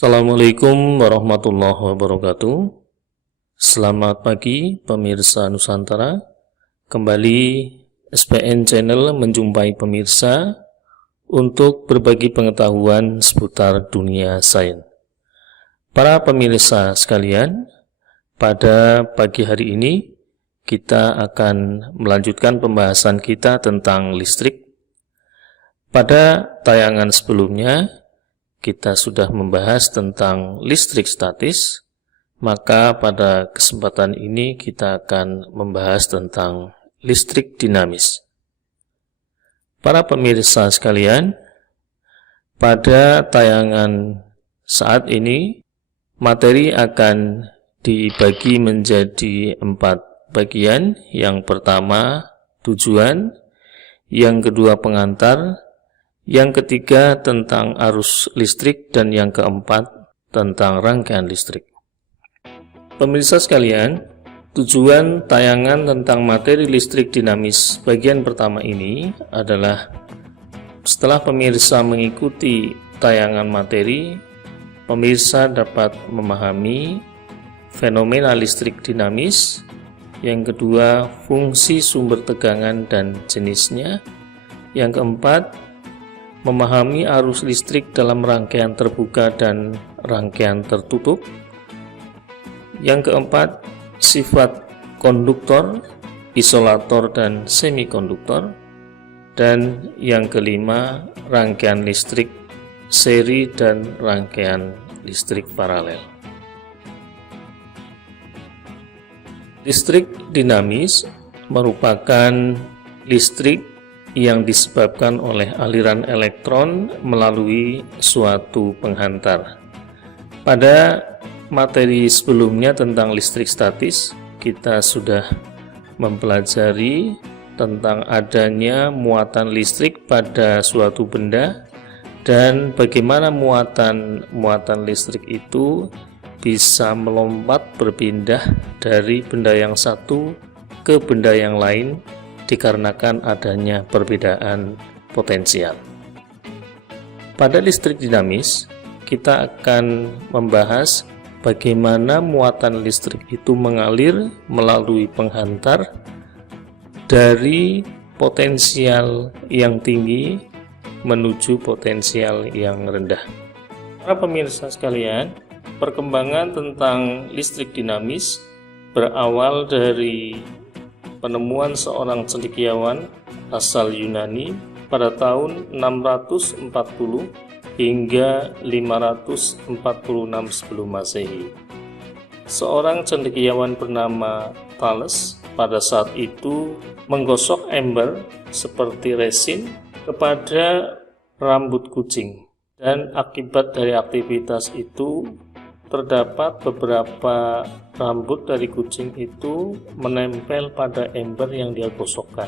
Assalamualaikum warahmatullahi wabarakatuh. Selamat pagi pemirsa Nusantara. Kembali SPN Channel menjumpai pemirsa untuk berbagi pengetahuan seputar dunia sains. Para pemirsa sekalian, pada pagi hari ini kita akan melanjutkan pembahasan kita tentang listrik. Pada tayangan sebelumnya kita sudah membahas tentang listrik statis, maka pada kesempatan ini kita akan membahas tentang listrik dinamis. Para pemirsa sekalian, pada tayangan saat ini materi akan dibagi menjadi 4 bagian. Yang pertama tujuan, yang kedua pengantar, yang ketiga tentang arus listrik, dan yang keempat tentang rangkaian listrik. Pemirsa sekalian, tujuan tayangan tentang materi listrik dinamis bagian pertama ini adalah setelah pemirsa mengikuti tayangan materi, pemirsa dapat memahami fenomena listrik dinamis, yang kedua fungsi sumber tegangan dan jenisnya, yang keempat memahami arus listrik dalam rangkaian terbuka dan rangkaian tertutup, yang keempat sifat konduktor, isolator, dan semikonduktor, dan yang kelima rangkaian listrik seri dan rangkaian listrik paralel. Listrik dinamis merupakan listrik yang disebabkan oleh aliran elektron melalui suatu penghantar. Pada materi sebelumnya tentang listrik statis, kita sudah mempelajari tentang adanya muatan listrik pada suatu benda dan bagaimana muatan listrik itu bisa melompat berpindah dari benda yang satu ke benda yang lain dikarenakan adanya perbedaan potensial. Pada listrik dinamis, kita akan membahas bagaimana muatan listrik itu mengalir melalui penghantar dari potensial yang tinggi menuju potensial yang rendah. Para pemirsa sekalian, perkembangan tentang listrik dinamis berawal dari penemuan seorang cendekiawan asal Yunani pada tahun 640 hingga 546 sebelum Masehi. Seorang cendekiawan bernama Thales pada saat itu menggosok ember seperti resin kepada rambut kucing, dan akibat dari aktivitas itu terdapat beberapa rambut dari kucing itu menempel pada ember yang dia gosokkan.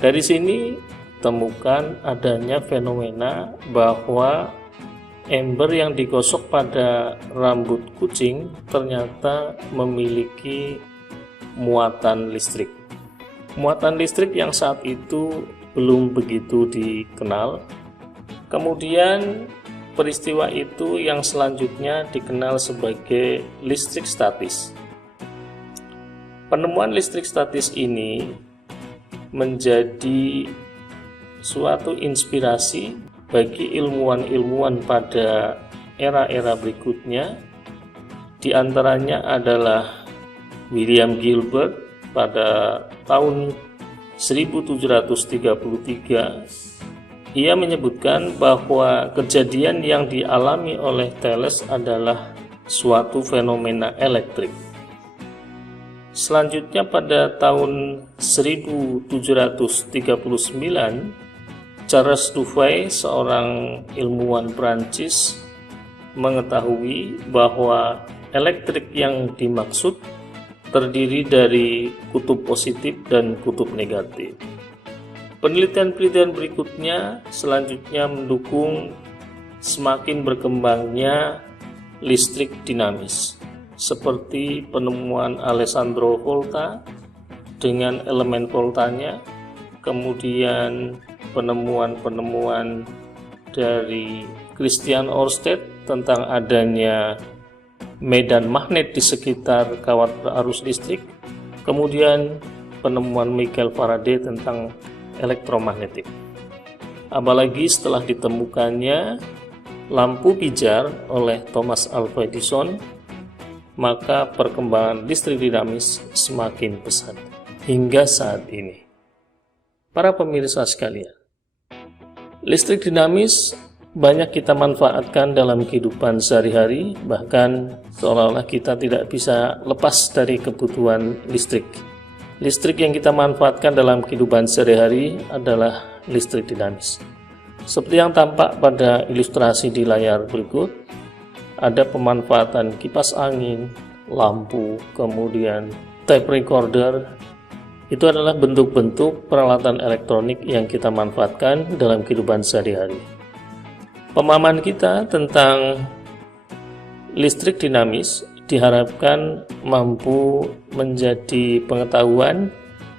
Dari sini temukan adanya fenomena bahwa ember yang digosok pada rambut kucing ternyata memiliki muatan listrik. Muatan listrik yang saat itu belum begitu dikenal. Kemudian peristiwa itu yang selanjutnya dikenal sebagai listrik statis. Penemuan listrik statis ini menjadi suatu inspirasi bagi ilmuwan-ilmuwan pada era-era berikutnya. Di antaranya adalah William Gilbert pada tahun 1733. Ia menyebutkan bahwa kejadian yang dialami oleh Thales adalah suatu fenomena elektrik. Selanjutnya pada tahun 1739, Charles Dupuy, seorang ilmuwan Prancis, mengetahui bahwa elektrik yang dimaksud terdiri dari kutub positif dan kutub negatif. Penelitian-penelitian berikutnya selanjutnya mendukung semakin berkembangnya listrik dinamis, seperti penemuan Alessandro Volta dengan elemen voltanya, kemudian penemuan-penemuan dari Christian Ørsted tentang adanya medan magnet di sekitar kawat berarus listrik, kemudian penemuan Michael Faraday tentang elektromagnetik. Apalagi setelah ditemukannya lampu pijar oleh Thomas Alva Edison, maka perkembangan listrik dinamis semakin pesat hingga saat ini. Para pemirsa sekalian, listrik dinamis banyak kita manfaatkan dalam kehidupan sehari-hari, bahkan seolah-olah kita tidak bisa lepas dari kebutuhan listrik. Listrik yang kita manfaatkan dalam kehidupan sehari-hari adalah listrik dinamis. Seperti yang tampak pada ilustrasi di layar berikut, ada pemanfaatan kipas angin, lampu, kemudian tape recorder. Itu adalah bentuk-bentuk peralatan elektronik yang kita manfaatkan dalam kehidupan sehari-hari. Pemahaman kita tentang listrik dinamis diharapkan mampu menjadi pengetahuan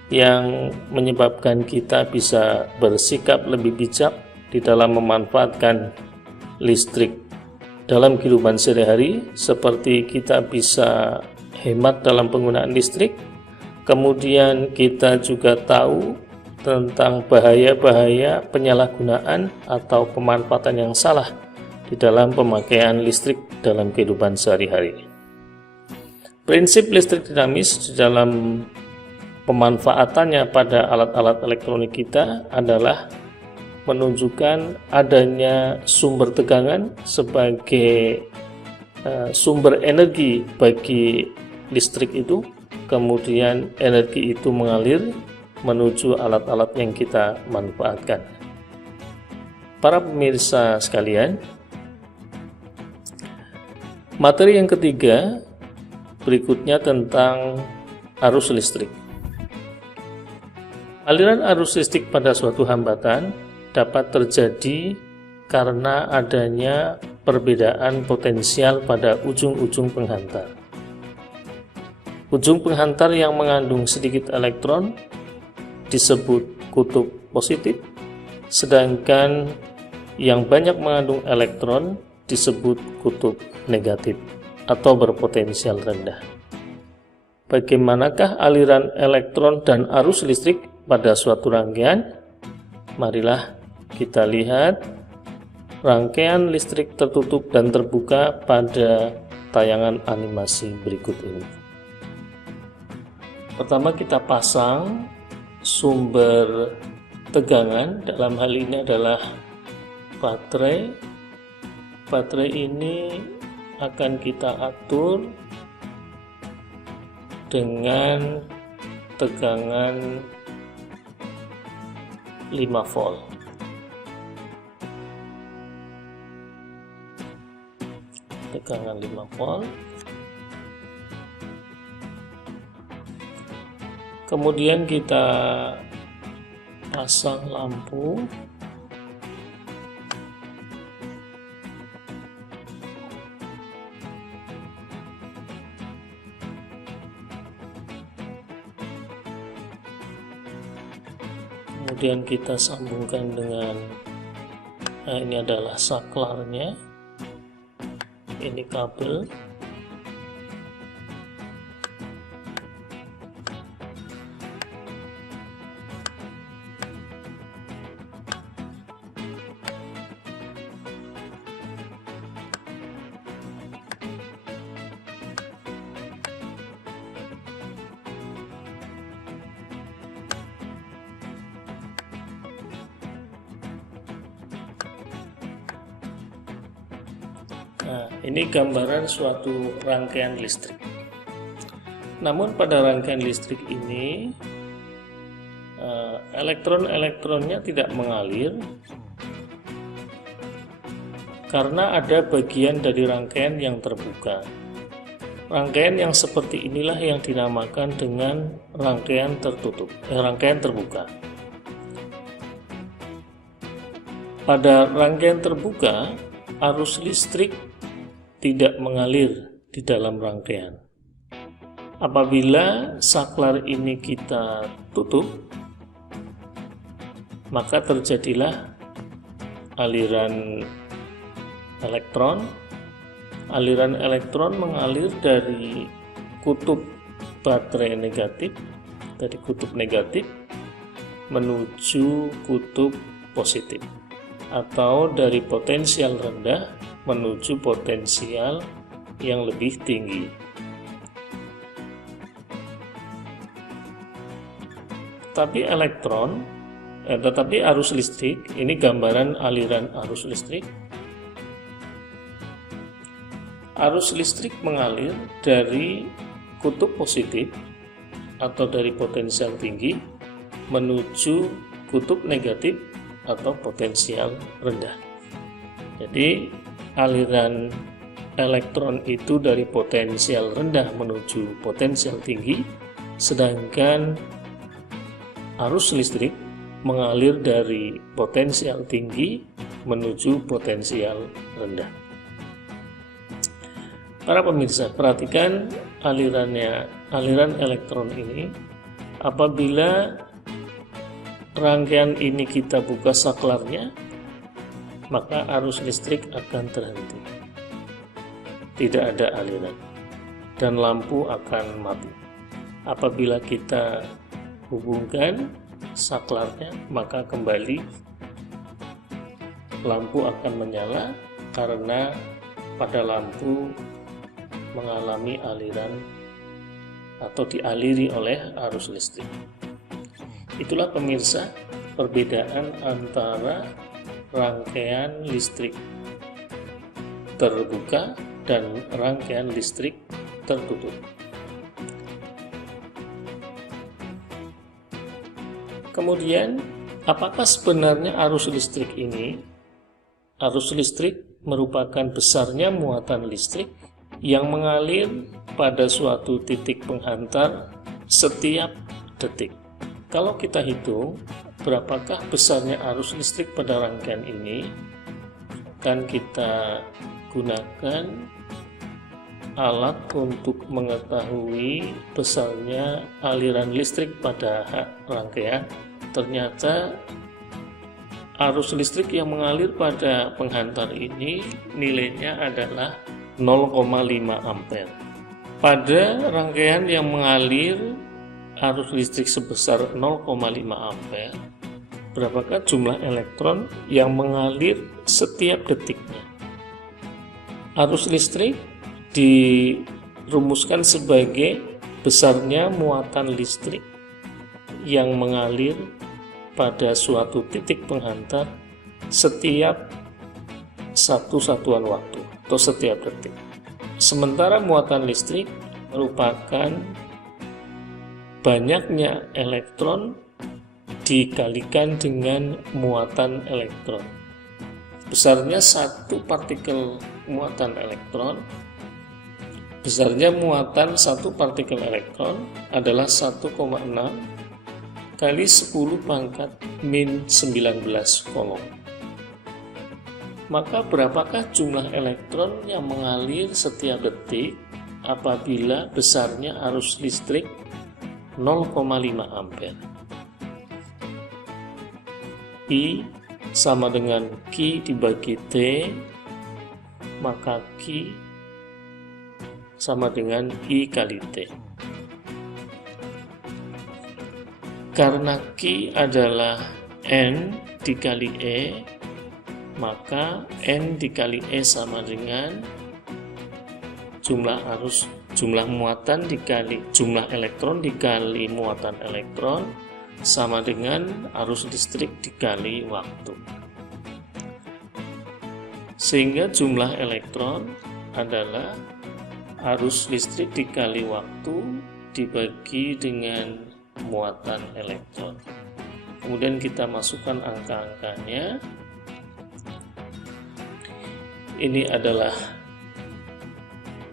yang menyebabkan kita bisa bersikap lebih bijak di dalam memanfaatkan listrik dalam kehidupan sehari-hari, seperti kita bisa hemat dalam penggunaan listrik, kemudian kita juga tahu tentang bahaya-bahaya penyalahgunaan atau pemanfaatan yang salah di dalam pemakaian listrik dalam kehidupan sehari-hari. Prinsip listrik dinamis di dalam pemanfaatannya pada alat-alat elektronik kita adalah menunjukkan adanya sumber tegangan sebagai sumber energi bagi listrik itu, kemudian energi itu mengalir menuju alat-alat yang kita manfaatkan. Para pemirsa sekalian, materi yang ketiga berikutnya tentang arus listrik. Aliran arus listrik pada suatu hambatan dapat terjadi karena adanya perbedaan potensial pada ujung-ujung penghantar. Ujung penghantar yang mengandung sedikit elektron disebut kutub positif, sedangkan yang banyak mengandung elektron disebut kutub negatif atau berpotensial rendah. Bagaimanakah aliran elektron dan arus listrik pada suatu rangkaian? Marilah kita lihat rangkaian listrik tertutup dan terbuka pada tayangan animasi berikut ini. Pertama, kita pasang sumber tegangan, dalam hal ini adalah baterai. Baterai ini akan kita atur dengan tegangan 5 volt. Tegangan 5 volt. Kemudian kita pasang lampu. Kemudian kita sambungkan dengan, nah ini adalah saklarnya, ini kabel. Nah, ini gambaran suatu rangkaian listrik. Namun pada rangkaian listrik ini elektron-elektronnya tidak mengalir karena ada bagian dari rangkaian yang terbuka. Rangkaian yang seperti inilah yang dinamakan dengan rangkaian tertutup, rangkaian terbuka. Pada rangkaian terbuka, arus listrik tidak mengalir di dalam rangkaian. Apabila saklar ini kita tutup, maka terjadilah aliran elektron aliran elektron mengalir dari kutub baterai negatif, dari kutub negatif menuju kutub positif, atau dari potensial rendah menuju potensial yang lebih tinggi. Tetapi arus listrik, ini gambaran aliran arus listrik. Arus listrik mengalir dari kutub positif atau dari potensial tinggi menuju kutub negatif atau potensial rendah. Jadi aliran elektron itu dari potensial rendah menuju potensial tinggi, sedangkan arus listrik mengalir dari potensial tinggi menuju potensial rendah. Para pemirsa, perhatikan aliran elektron ini. Apabila rangkaian ini kita buka saklarnya, maka arus listrik akan terhenti. Tidak ada aliran dan lampu akan mati. Apabila kita hubungkan saklarnya, maka kembali lampu akan menyala karena pada lampu mengalami aliran atau dialiri oleh arus listrik. Itulah pemirsa perbedaan antara rangkaian listrik terbuka dan rangkaian listrik tertutup. Kemudian, apakah sebenarnya arus listrik ini? Arus listrik merupakan besarnya muatan listrik yang mengalir pada suatu titik penghantar setiap detik. Kalau kita hitung berapakah besarnya arus listrik pada rangkaian ini, akan kita gunakan alat untuk mengetahui besarnya aliran listrik pada rangkaian. Ternyata arus listrik yang mengalir pada penghantar ini nilainya adalah 0,5 ampere. Pada rangkaian yang mengalir arus listrik sebesar 0,5 ampere, berapakah jumlah elektron yang mengalir setiap detiknya? Arus listrik dirumuskan sebagai besarnya muatan listrik yang mengalir pada suatu titik penghantar setiap satu satuan waktu atau setiap detik. Sementara muatan listrik merupakan banyaknya elektron dikalikan dengan muatan elektron. Besarnya satu partikel muatan elektron, besarnya muatan satu partikel elektron adalah 1,6 kali 10 pangkat min 19 kolom. Maka berapakah jumlah elektron yang mengalir setiap detik apabila besarnya arus listrik 0,5 ampere? I sama dengan Q dibagi T, maka Q sama dengan I kali T. Karena Q adalah N dikali E, maka N dikali E sama dengan jumlah muatan dikali jumlah elektron dikali muatan elektron sama dengan arus listrik dikali waktu. Sehingga jumlah elektron adalah arus listrik dikali waktu dibagi dengan muatan elektron. Kemudian kita masukkan angka-angkanya. Ini adalah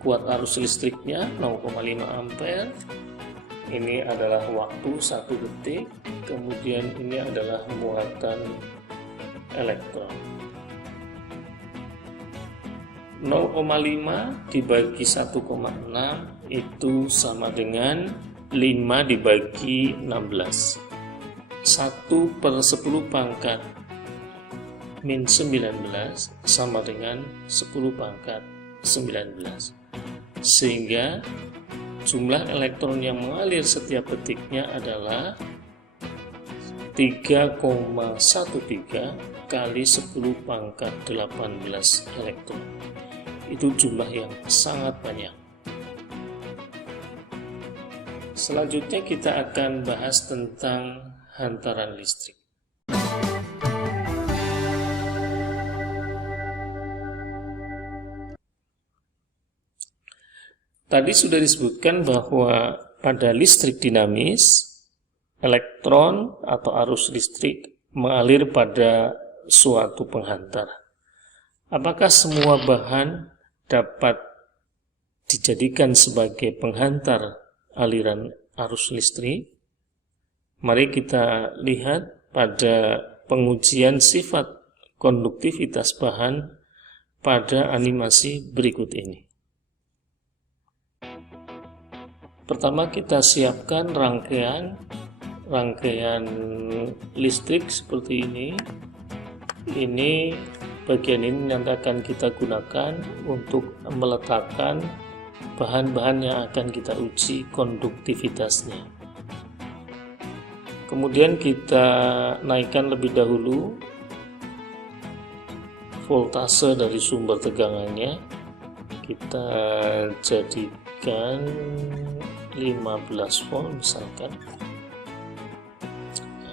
kuat arus listriknya 0,5 ampere. Ini adalah waktu 1 detik. Kemudian ini adalah muatan elektron. 0,5 dibagi 1,6 itu sama dengan 5 dibagi 16. 1/10 pangkat min 19 sama dengan 10 pangkat sehingga jumlah elektron yang mengalir setiap detiknya adalah 3,13 kali 10 pangkat 18 elektron. Itu jumlah yang sangat banyak. Selanjutnya kita akan bahas tentang hantaran listrik. Tadi sudah disebutkan bahwa pada listrik dinamis, elektron atau arus listrik mengalir pada suatu penghantar. Apakah semua bahan dapat dijadikan sebagai penghantar aliran arus listrik? Mari kita lihat pada pengujian sifat konduktivitas bahan pada animasi berikut ini. Pertama, kita siapkan rangkaian listrik seperti ini. Ini bagian ini nanti akan kita gunakan untuk meletakkan bahan-bahan yang akan kita uji konduktivitasnya. Kemudian kita naikkan lebih dahulu voltase dari sumber tegangannya. Kita jadikan 15 volt misalkan.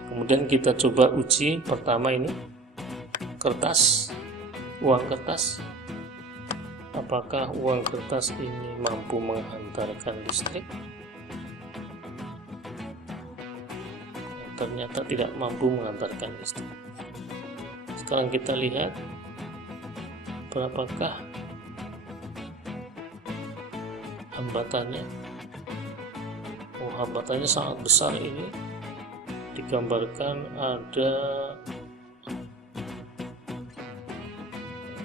Kemudian kita coba uji pertama ini uang kertas. Apakah uang kertas ini mampu menghantarkan listrik? Ternyata tidak mampu menghantarkan listrik. Sekarang kita lihat berapakah hambatannya. Hambatannya sangat besar ini. Digambarkan ada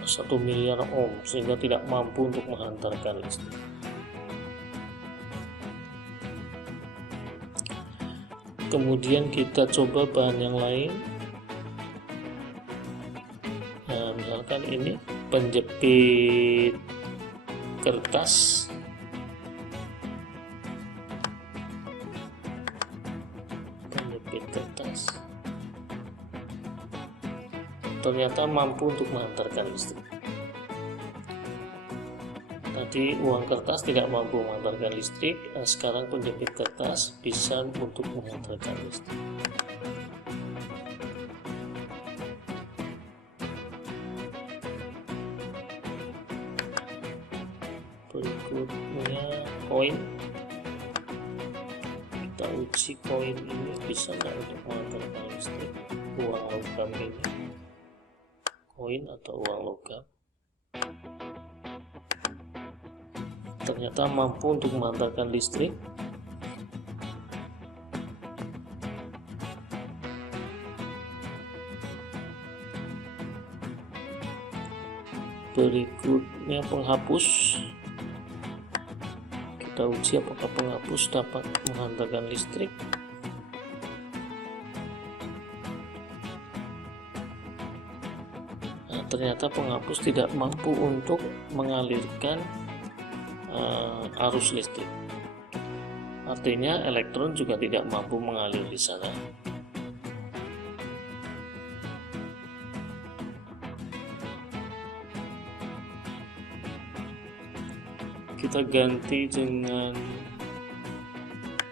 1 miliar ohm, sehingga tidak mampu untuk menghantarkan listrik. Kemudian kita coba bahan yang lain. Nah, misalkan ini penjepit kertas. Ternyata mampu untuk menghantarkan listrik. Tadi uang kertas tidak mampu menghantarkan listrik, sekarang penjepit kertas bisa untuk menghantarkan listrik. Berikutnya koin. Kita uji koin ini bisa nggak untuk menghantarkan listrik. Uang logam ini, koin atau uang logam, ternyata mampu untuk menghantarkan listrik. Berikutnya penghapus. Kita uji apakah penghapus dapat menghantarkan listrik. Ternyata penghapus tidak mampu untuk mengalirkan arus listrik. Artinya elektron juga tidak mampu mengalir di sana. Kita ganti dengan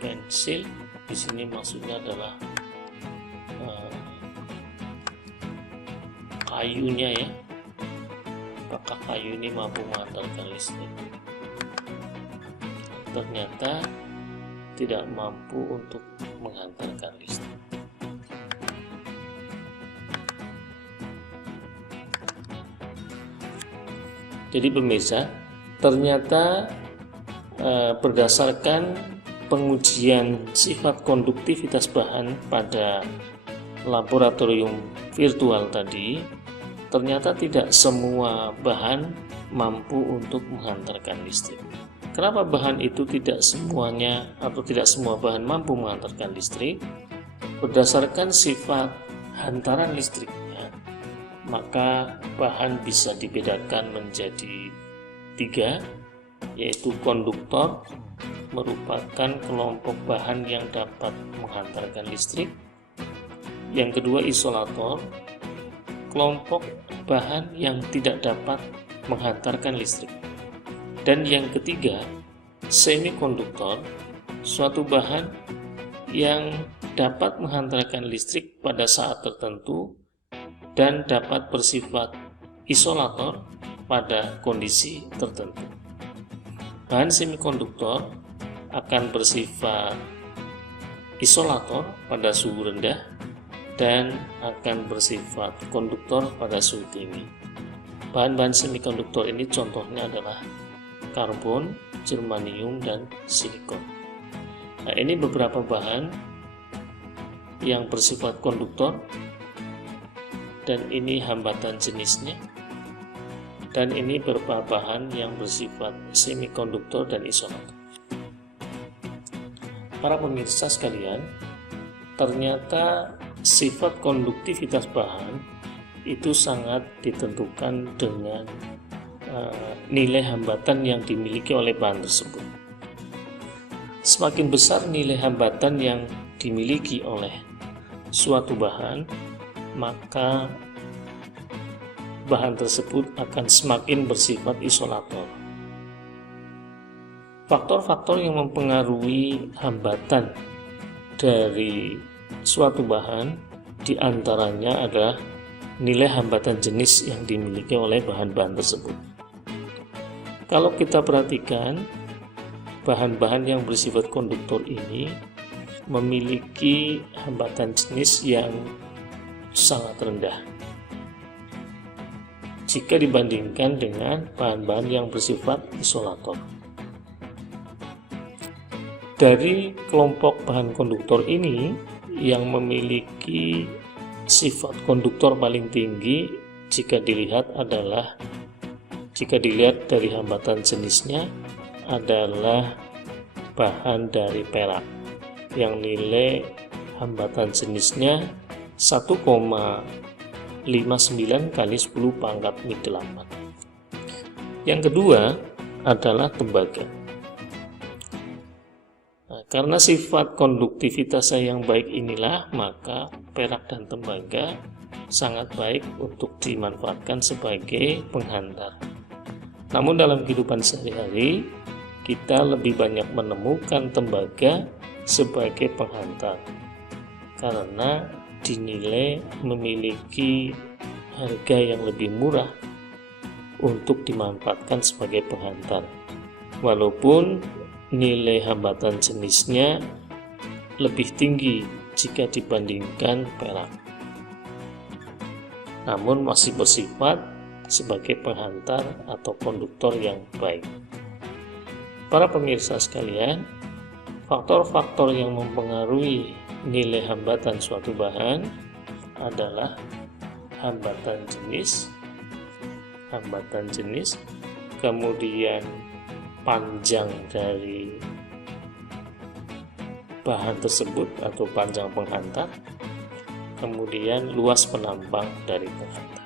pensil. Di sini maksudnya adalah kayunya ya. Apakah kayu ini mampu menghantarkan listrik? Ternyata tidak mampu untuk menghantarkan listrik. Jadi pemirsa, ternyata berdasarkan pengujian sifat konduktivitas bahan pada laboratorium virtual tadi, ternyata tidak semua bahan mampu untuk menghantarkan listrik. Kenapa bahan itu tidak semuanya atau tidak semua bahan mampu menghantarkan listrik? Berdasarkan sifat hantaran listriknya, maka bahan bisa dibedakan menjadi ketiga, yaitu konduktor, merupakan kelompok bahan yang dapat menghantarkan listrik. Yang kedua, isolator, kelompok bahan yang tidak dapat menghantarkan listrik. Dan yang ketiga, semikonduktor, suatu bahan yang dapat menghantarkan listrik pada saat tertentu dan dapat bersifat isolator pada kondisi tertentu. Bahan semikonduktor akan bersifat isolator pada suhu rendah dan akan bersifat konduktor pada suhu tinggi. Bahan-bahan semikonduktor ini contohnya adalah karbon, germanium, dan silikon. Nah, ini beberapa bahan yang bersifat konduktor, dan ini hambatan jenisnya, dan ini beberapa bahan yang bersifat semikonduktor dan isolator. Para pemirsa sekalian, ternyata sifat konduktivitas bahan itu sangat ditentukan dengan nilai hambatan yang dimiliki oleh bahan tersebut. Semakin besar nilai hambatan yang dimiliki oleh suatu bahan, maka bahan tersebut akan semakin bersifat isolator. Faktor-faktor yang mempengaruhi hambatan dari suatu bahan diantaranya adalah nilai hambatan jenis yang dimiliki oleh bahan-bahan tersebut. Kalau kita perhatikan, bahan-bahan yang bersifat konduktor ini memiliki hambatan jenis yang sangat rendah jika dibandingkan dengan bahan-bahan yang bersifat isolator. Dari kelompok bahan konduktor ini, yang memiliki sifat konduktor paling tinggi jika dilihat dari hambatan jenisnya adalah bahan dari perak yang nilai hambatan jenisnya 1,59 kali 10 pangkat -8. Yang kedua adalah tembaga. Karena sifat konduktivitasnya yang baik inilah, maka perak dan tembaga sangat baik untuk dimanfaatkan sebagai penghantar. Namun dalam kehidupan sehari-hari, kita lebih banyak menemukan tembaga sebagai penghantar karena dinilai memiliki harga yang lebih murah untuk dimanfaatkan sebagai penghantar, walaupun nilai hambatan jenisnya lebih tinggi jika dibandingkan perak, namun masih bersifat sebagai penghantar atau konduktor yang baik. Para pemirsa sekalian, faktor-faktor yang mempengaruhi nilai hambatan suatu bahan adalah hambatan jenis, kemudian panjang dari bahan tersebut atau panjang penghantar, kemudian luas penampang dari penghantar.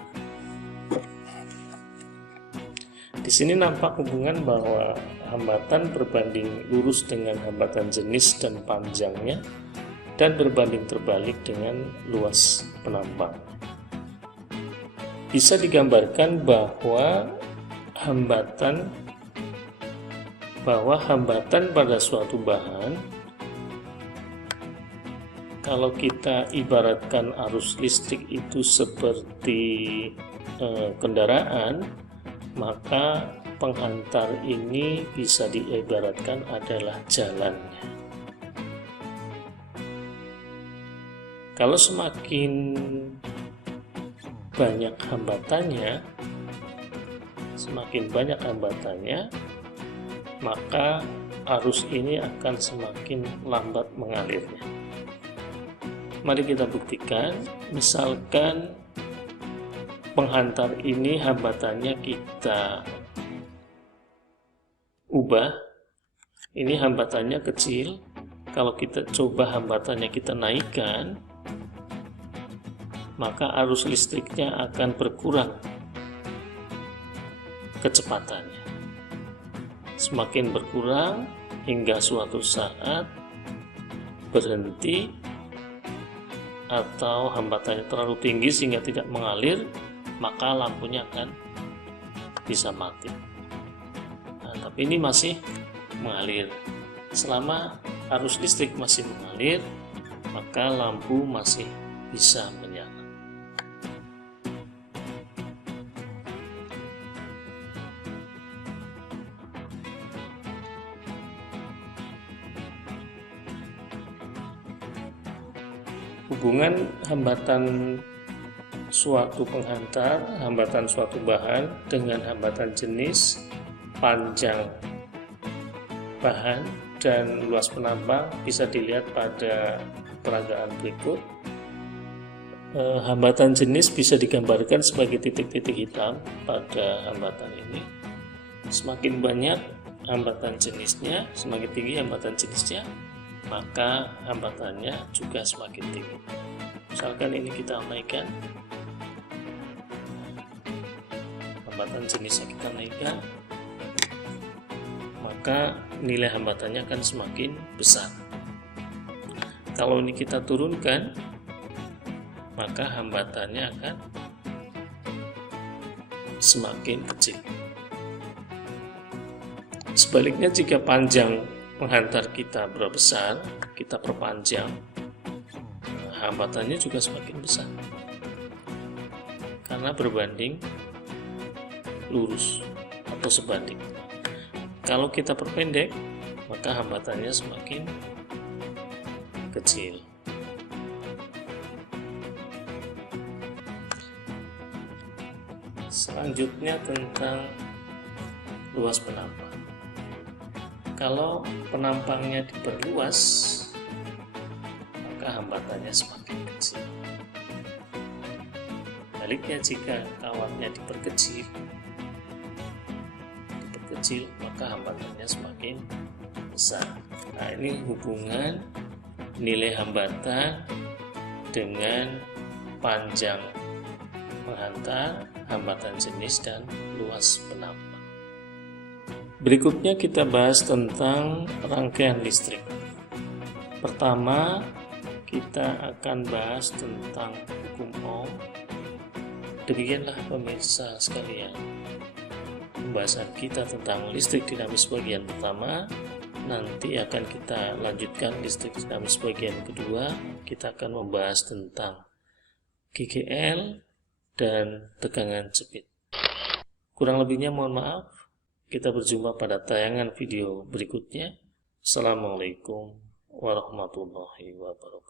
Di sini nampak hubungan bahwa hambatan berbanding lurus dengan hambatan jenis dan panjangnya, dan berbanding terbalik dengan luas penampang. Bisa digambarkan bahwa hambatan pada suatu bahan, kalau kita ibaratkan arus listrik itu seperti kendaraan, maka penghantar ini bisa diibaratkan adalah jalannya. Kalau semakin banyak hambatannya, maka arus ini akan semakin lambat mengalirnya. Mari kita buktikan. Misalkan penghantar ini hambatannya kita ubah. Ini hambatannya kecil. Kalau kita coba hambatannya kita naikkan, maka arus listriknya akan berkurang kecepatannya. semakin berkurang hingga suatu saat berhenti atau hambatannya terlalu tinggi sehingga tidak mengalir, maka lampunya akan bisa mati. Nah, tapi ini masih mengalir. Selama arus listrik masih mengalir, maka lampu masih bisa menyala. Hubungan hambatan suatu penghantar, hambatan suatu bahan dengan hambatan jenis, panjang bahan, dan luas penampang bisa dilihat pada peragaan berikut. Hambatan jenis bisa digambarkan sebagai titik-titik hitam pada hambatan ini. Semakin banyak hambatan jenisnya, semakin tinggi hambatan jenisnya, maka hambatannya juga semakin tinggi. Misalkan ini kita naikkan, hambatan jenisnya kita naikkan, maka nilai hambatannya akan semakin besar. Kalau ini kita turunkan, maka hambatannya akan semakin kecil. Sebaliknya, jika panjang penghantar kita berbesar, kita perpanjang, hambatannya juga semakin besar karena berbanding lurus atau sebanding. Kalau kita perpendek, maka hambatannya semakin kecil. Selanjutnya tentang luas penampang. Kalau penampangnya diperluas, maka hambatannya semakin kecil. Baliknya, jika kawatnya diperkecil, maka hambatannya semakin besar. Nah, ini hubungan nilai hambatan dengan panjang penghantar, hambatan jenis, dan luas penampang. Berikutnya kita bahas tentang rangkaian listrik. Pertama, kita akan bahas tentang hukum Ohm. Demikianlah pemirsa sekalian, pembahasan kita tentang listrik dinamis bagian pertama. Nanti akan kita lanjutkan listrik dinamis bagian kedua. Kita akan membahas tentang GGL dan tegangan jepit. Kurang lebihnya mohon maaf. Kita berjumpa pada tayangan video berikutnya. Assalamualaikum warahmatullahi wabarakatuh.